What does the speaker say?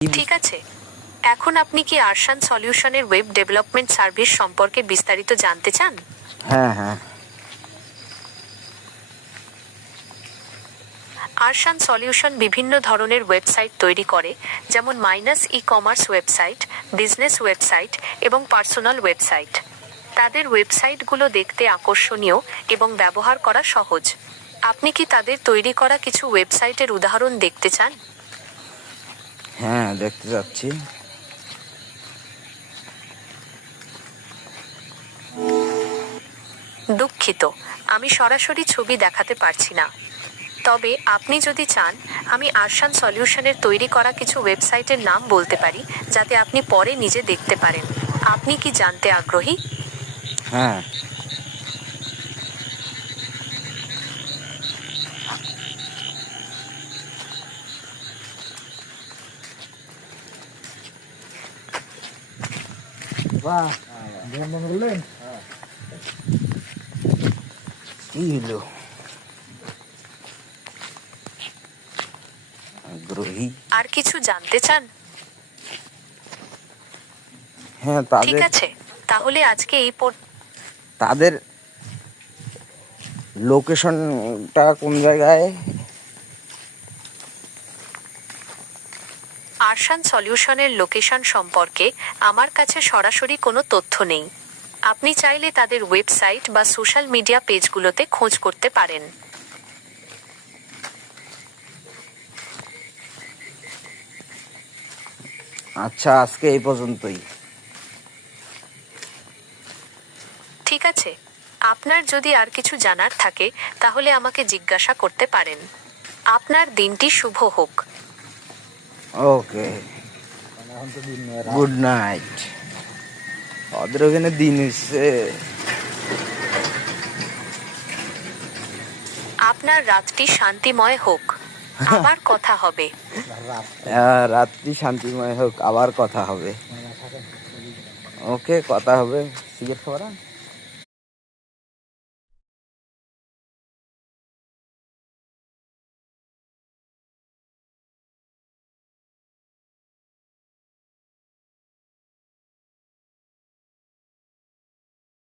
ঠিক আছে, এখন আপনি কি আরশান সলিউশনের ওয়েব ডেভেলপমেন্ট সার্ভিস সম্পর্কে বিস্তারিত জানতে চান? হ্যাঁ হ্যাঁ। আরশান সলিউশন বিভিন্ন ধরনের ওয়েবসাইট তৈরি করে, যেমন ই-কমার্স ওয়েবসাইট, বিজনেস ওয়েবসাইট এবং পার্সোনাল ওয়েবসাইট। তাদের ওয়েবসাইটগুলো দেখতে আকর্ষণীয় এবং ব্যবহার করা সহজ। আপনি কি তাদের তৈরি করা কিছু ওয়েবসাইটের উদাহরণ দেখতে চান? হ্যাঁ, দেখতে যাচ্ছি। দুঃখিত, আমি সরাসরি ছবি দেখাতে পারছি না। তবে আপনি যদি চান, আমি আরশান সলিউশনের তৈরি করা কিছু ওয়েবসাইটের নাম বলতে পারি, যাতে আপনি পরে নিজে দেখতে পারেন। আপনি কি জানতে আগ্রহী? হ্যাঁ। বাহ, বন্ধন করলেন? কি হলো? আগ্রহী। আর কিছু জানতে চান? হ্যাঁ, ঠিক আছে, তাহলে আজকে তাদের লোকেশনটা কোন জায়গায়? আরশান সলিউশনের লোকেশন সম্পর্কে আমার কাছে সরাসরি কোনো তথ্য নেই। আপনি চাইলে তাদের ওয়েবসাইট বা সোশ্যাল মিডিয়া পেজগুলোতে খোঁজ করতে পারেন। আচ্ছা, আজকে এই পর্যন্তই। ঠিক আছে, আপনার যদি আর কিছু জানার থাকে তাহলে আমাকে জিজ্ঞাসা করতে পারেন। আপনার দিনটি শুভ হোক। ওকে, গুড নাইট। ওদের ওখানে দিন হচ্ছে। আপনার রাতটি শান্তিময় হোক। আবার কথা হবে। রাত্রি শান্তিময় হোক, আবার কথা হবে। ওকে, কথা হবে। সিগারেট খাওয়া।